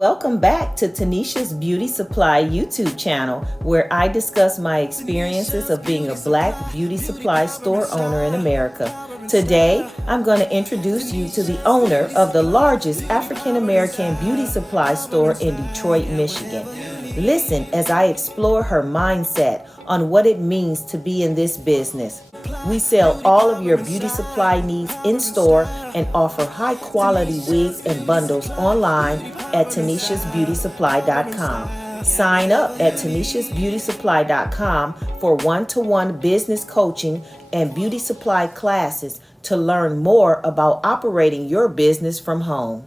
Welcome back to Tanisha's Beauty Supply YouTube channel, where I discuss my experiences of being a Black beauty supply store owner in America. Today, I'm going to introduce you to the owner of the largest African American beauty supply store in Detroit, Michigan. Listen as I explore her mindset on what it means to be in this business. We sell all of your beauty supply needs in store and offer high quality wigs and bundles online at Tanisha'sBeautySupply.com. Sign up at Tanisha'sBeautySupply.com for one-to-one business coaching and beauty supply classes to learn more about operating your business from home.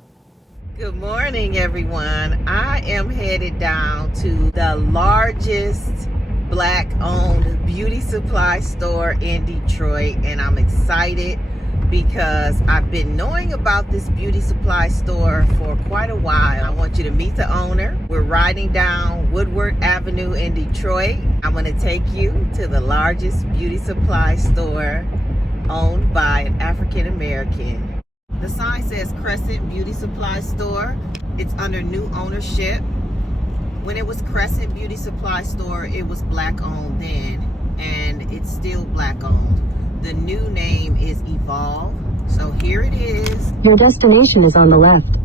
Good morning, everyone. I am headed down to the largest Black-owned beauty supply store in Detroit, and I'm excited because I've been knowing about this beauty supply store for quite a while. I want you to meet the owner. We're riding down Woodward Avenue in Detroit. I'm going to take you to the largest beauty supply store owned by an African American. The sign says Crescent Beauty Supply Store. It's under new ownership. When it was Crescent Beauty Supply Store, it was Black owned then, and it's still Black owned. The new name is Evolve. So here it is. Your destination is on the left.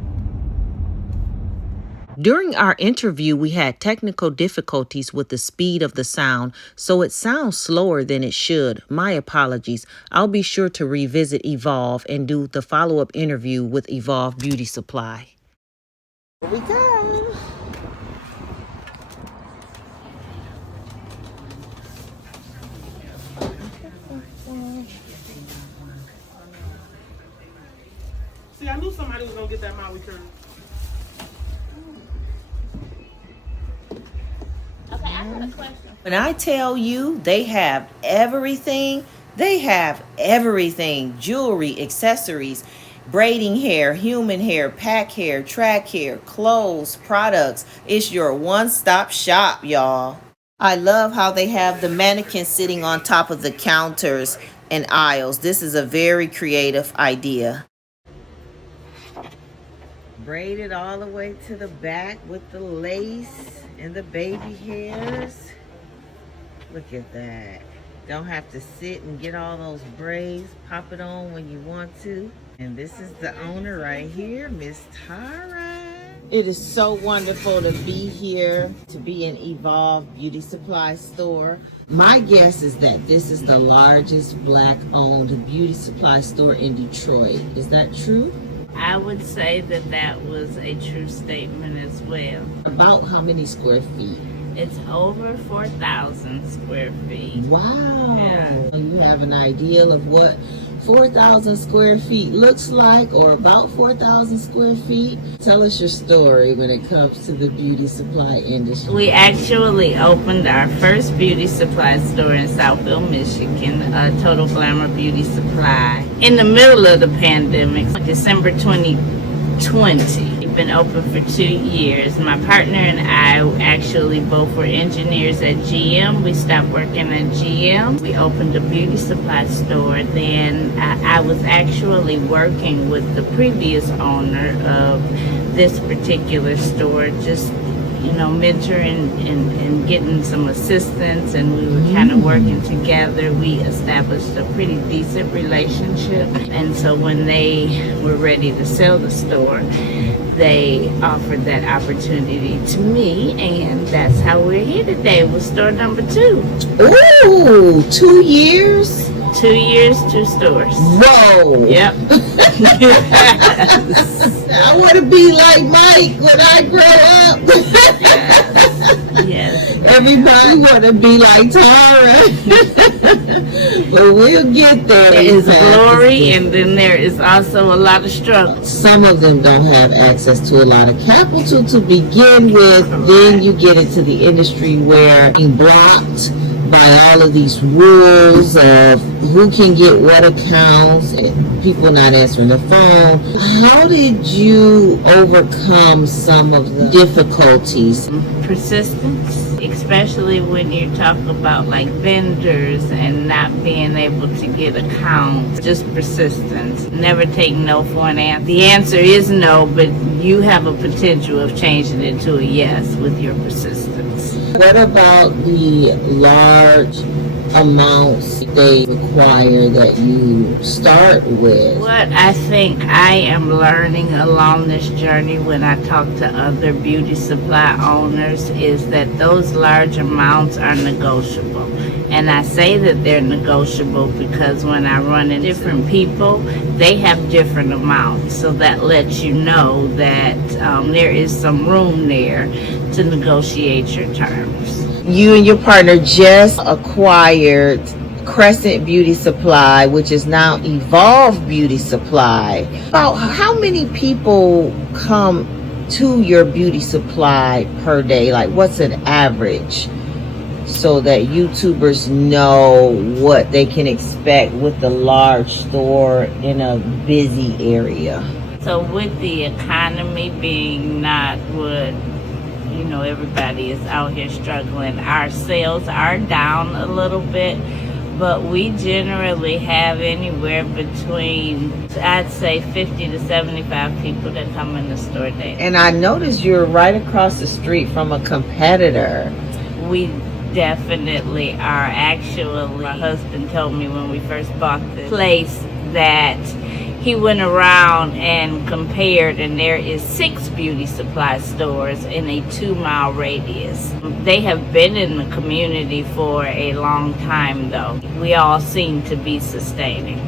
During our interview, we had technical difficulties with the speed of the sound, so it sounds slower than it should. My apologies. I'll be sure to revisit Evolve and do the follow-up interview with Evolve Beauty Supply. Here we go. See, I knew somebody was gonna get that Maui curry. Okay, I got a question. When I tell you they have everything, they have everything. Jewelry, accessories, braiding hair, human hair, pack hair, track hair, clothes, products. It's your one-stop shop, y'all. I love how they have the mannequins sitting on top of the counters and aisles. This is a very creative idea. Braided all the way to the back with the lace and the baby hairs. Look at that. Don't have to sit and get all those braids. Pop it on when you want to. And this is the owner right here, Miss Tara. It is so wonderful to be here, to be in Evolve Beauty Supply Store. My guess is that this is the largest Black-owned beauty supply store in Detroit. Is that true? I would say that that was a true statement as well. About how many square feet? It's over 4,000 square feet. Wow. Yeah. You have an idea of what 4,000 square feet looks like, or about 4,000 square feet? Tell us your story when it comes to the beauty supply industry. We actually opened our first beauty supply store in Southville, Michigan, Total Glamour Beauty Supply, in the middle of the pandemic, December 2020. We've been open for 2 years. My partner and I actually both were engineers at GM. We stopped working at GM. We opened a beauty supply store. Then I was actually working with the previous owner of this particular store, just mentoring and getting some assistance, and we were kind of working together. We established a pretty decent relationship, and so when they were ready to sell the store, they offered that opportunity to me, and that's how we're here today with store number 2. Ooh, 2 years? 2 years, 2 stores. Whoa. Yep. I want to be like Mike when I grow up. Yes. Everybody want to be like Tara. But we'll get there. There is glory, and then there is also a lot of struggle. Some of them don't have access to a lot of capital to begin with. Then you get into the industry where being blocked by all of these rules of who can get what accounts, and people not answering the phone. How did you overcome some of the difficulties? Persistence, especially when you talk about like vendors and not being able to get accounts. Just persistence. Never take no for an answer. The answer is no, but you have a potential of changing it to a yes with your persistence. What about the large amounts they require that you start with? What I think I am learning along this journey when I talk to other beauty supply owners is that those large amounts are negotiable. And I say that they're negotiable because when I run into different people, they have different amounts. So that lets you know that there is some room there to negotiate your terms. You and your partner just acquired Crescent Beauty Supply, which is now Evolve Beauty Supply. About how many people come to your beauty supply per day? Like, what's an average, so that YouTubers know what they can expect with the large store in a busy area? So with the economy being not what everybody is out here struggling, our sales are down a little bit, but we generally have anywhere between, I'd say, 50 to 75 people that come in the store daily. And I noticed you're right across the street from a competitor. We definitely are. Actually, my husband told me when we first bought this place that he went around and compared, and there is 6 beauty supply stores in a 2-mile radius. They have been in the community for a long time, though. We all seem to be sustaining.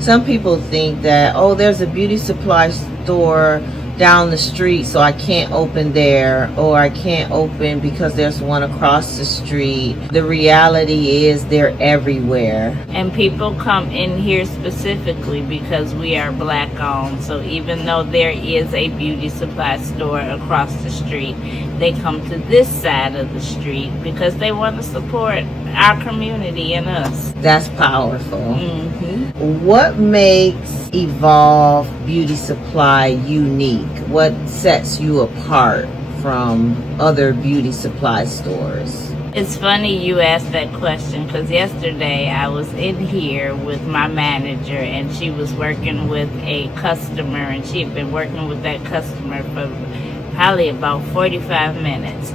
Some people think that, oh, there's a beauty supply store down the street, so I can't open there, or I can't open because there's one across the street. The reality is they're everywhere. And people come in here specifically because we are black owned. So even though there is a beauty supply store across the street, they come to this side of the street because they want to support our community and us. That's powerful. Mm-hmm. What makes Evolve Beauty Supply unique? What sets you apart from other beauty supply stores? It's funny you asked that question because yesterday I was in here with my manager and she was working with a customer, and she had been working with that customer for probably about 45 minutes.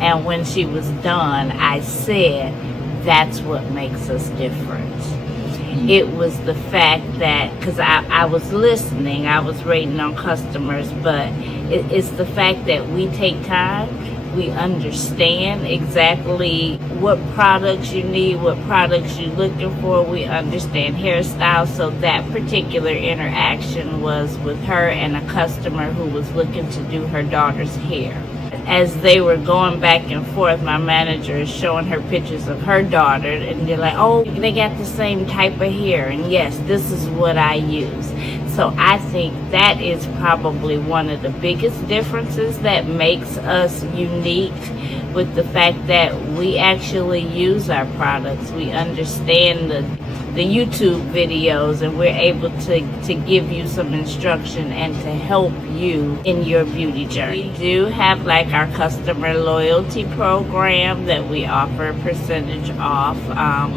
And when she was done, I said, that's what makes us different. It was the fact that, because I was listening, I was rating on customers, but it's the fact that we take time, we understand exactly what products you need, what products you're looking for, we understand hairstyles. So that particular interaction was with her and a customer who was looking to do her daughter's hair. As they were going back and forth, my manager is showing her pictures of her daughter, and they're like, oh, they got the same type of hair, and yes, this is what I use. So I think that is probably one of the biggest differences that makes us unique, with the fact that we actually use our products. We understand the YouTube videos, and we're able to give you some instruction and to help you in your beauty journey. We do have like our customer loyalty program that we offer a percentage off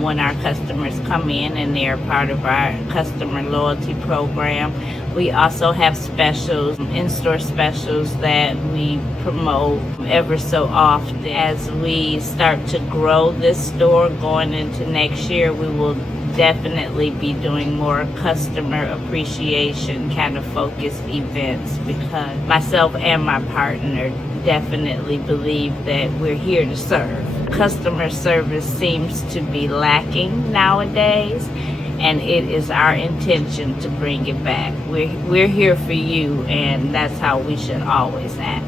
when our customers come in and they're part of our customer loyalty program. We also have specials, in-store specials that we promote ever so often. As we start to grow this store going into next year, we will definitely be doing more customer appreciation kind of focused events, because myself and my partner definitely believe that we're here to serve. Customer service seems to be lacking nowadays, and it is our intention to bring it back. We're here for you, and that's how we should always act.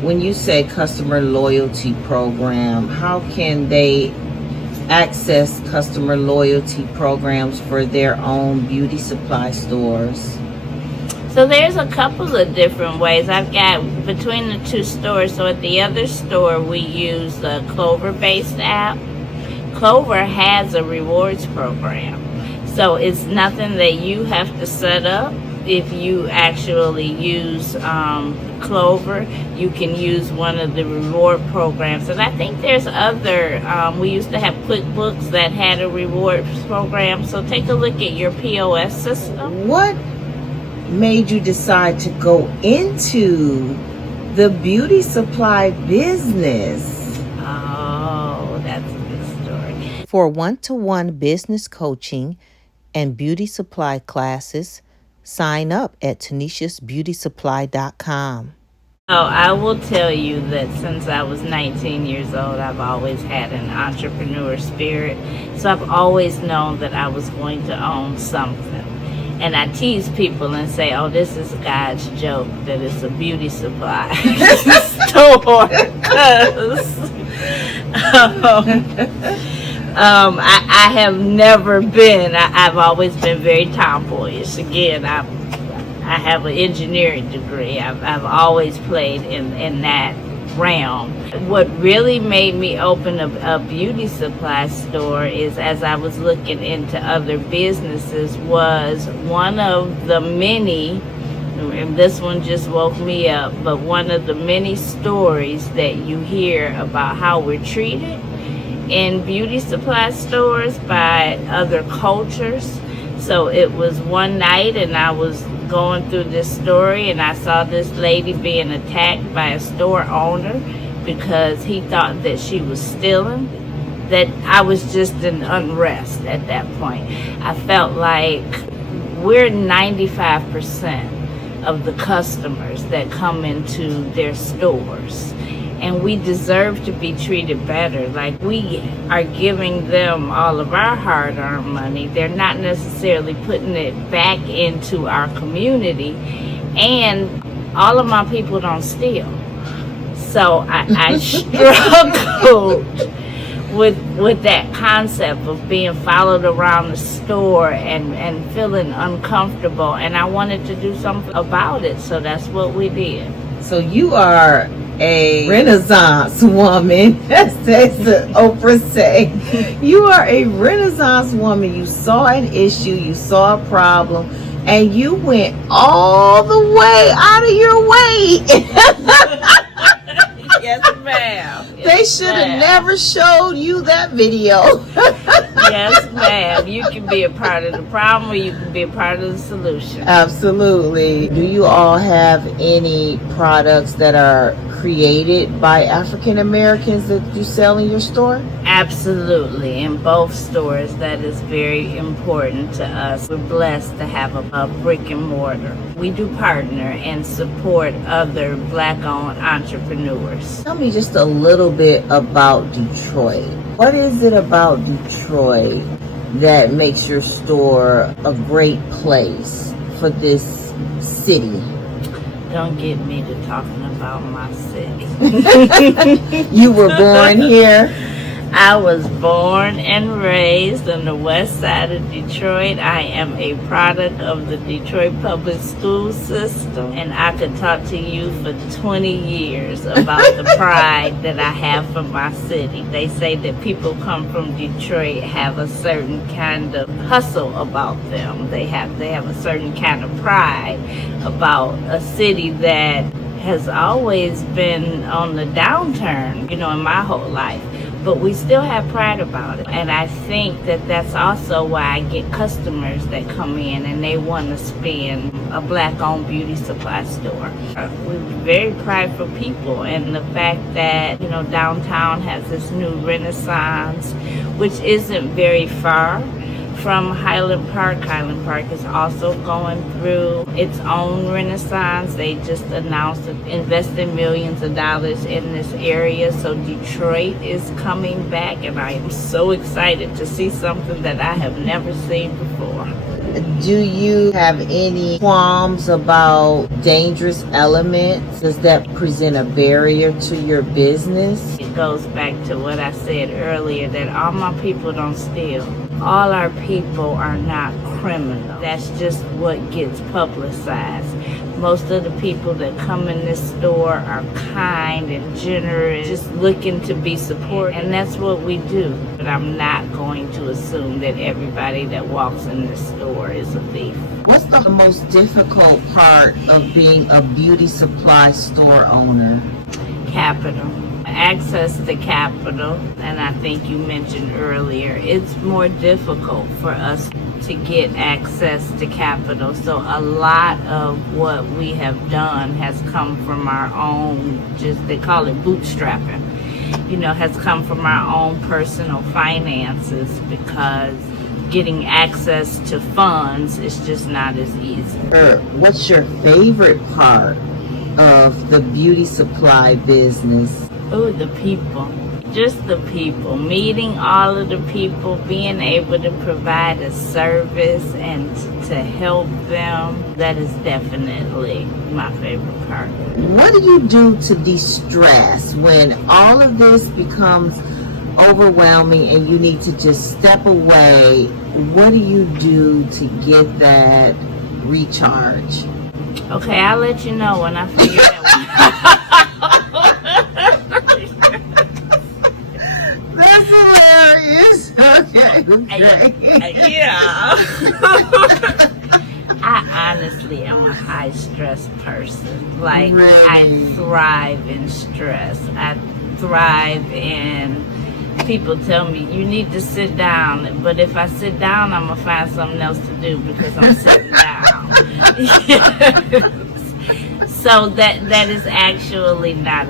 When you say customer loyalty program, how can they access customer loyalty programs for their own beauty supply stores? So there's a couple of different ways. I've got between the two stores. So at the other store, we use the Clover-based app. Clover has a rewards program. So it's nothing that you have to set up. If you actually use Clover, you can use one of the reward programs. And I think there's other, we used to have QuickBooks that had a rewards program. So take a look at your POS system. What made you decide to go into the beauty supply business? Oh, that's a good story. For one-to-one business coaching and beauty supply classes, sign up at tanishasbeautysupply.com. Oh, I will tell you that since I was 19 years old, I've always had an entrepreneur spirit. So I've always known that I was going to own something. And I tease people and say, oh, this is God's joke that it's a beauty supply store. 'Cause, I have never been, I've always been very tomboyish. Again, I have an engineering degree. I've always played in that realm. What really made me open a beauty supply store is, as I was looking into other businesses, was one of the many, and this one just woke me up, but one of the many stories that you hear about how we're treated in beauty supply stores by other cultures. So it was one night and I was going through this story and I saw this lady being attacked by a store owner because he thought that she was stealing. That I was just in unrest at that point. I felt like we're 95% of the customers that come into their stores. And we deserve to be treated better. Like, we are giving them all of our hard-earned money. They're not necessarily putting it back into our community. And all of my people don't steal. So I struggled with that concept of being followed around the store and feeling uncomfortable. And I wanted to do something about it. So that's what we did. So you are a Renaissance woman, as Oprah say. You are a Renaissance woman. You saw an issue, you saw a problem, and you went all the way out of your way. Yes, ma'am. They should have never showed you that video. Yes, ma'am. You can be a part of the problem or you can be a part of the solution. Absolutely. Do you all have any products that are created by African Americans that you sell in your store? Absolutely. In both stores, that is very important to us. We're blessed to have a brick and mortar. We do partner and support other Black-owned entrepreneurs. Tell me just a little bit about Detroit. What is it about Detroit that makes your store a great place for this city? Don't get me to talking about my city. You were born here? I was born and raised on the west side of Detroit. I am a product of the Detroit public school system, and I could talk to you for 20 years about the pride that I have for my city. They say that people come from Detroit have a certain kind of hustle about them. They have a certain kind of pride about a city that has always been on the downturn, in my whole life. But we still have pride about it. And I think that that's also why I get customers that come in and they want to spend a Black-owned beauty supply store. We're very prideful people, and the fact that, downtown has this new renaissance, which isn't very far from Highland Park. Highland Park is also going through its own renaissance. They just announced investing millions of dollars in this area. So Detroit is coming back, and I am so excited to see something that I have never seen before. Do you have any qualms about dangerous elements? Does that present a barrier to your business? It goes back to what I said earlier, that all my people don't steal. All our people are not criminal. That's just what gets publicized. Most of the people that come in this store are kind and generous, just looking to be supported, and that's what we do. But I'm not going to assume that everybody that walks in this store is a thief. What's the most difficult part of being a beauty supply store owner? Capital. Access to capital, and I think you mentioned earlier, it's more difficult for us to get access to capital. So a lot of what we have done has come from our own, they call it bootstrapping, has come from our own personal finances, because getting access to funds is just not as easy. What's your favorite part of the beauty supply business? Oh, the people. Just the people. Meeting all of the people, being able to provide a service and to help them, that is definitely my favorite part. What do you do to de-stress when all of this becomes overwhelming and you need to just step away? What do you do to get that recharge? Okay, I'll let you know when I figure that one. That's hilarious. Okay. Yeah. I honestly am a high stress person. Like, really? I thrive in stress. I thrive in, people tell me, you need to sit down. But if I sit down, I'm going to find something else to do because I'm sitting down. So that is actually not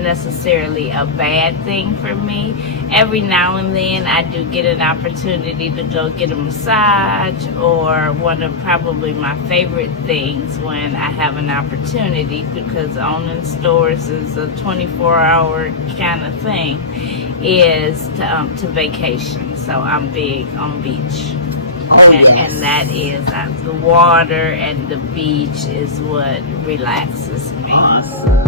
necessarily a bad thing for me. Every now and then I do get an opportunity to go get a massage, or one of probably my favorite things when I have an opportunity, because owning stores is a 24-hour kind of thing, is to vacation. So I'm big on beach. Oh, yes. And that is the water and the beach is what relaxes me. Awesome.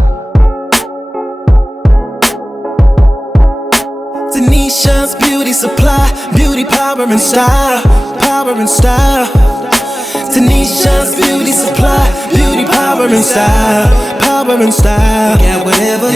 Tanisha's Beauty Supply, beauty power and style, power and style. Tanisha's Beauty Supply, beauty power and style, power and style. Got whatever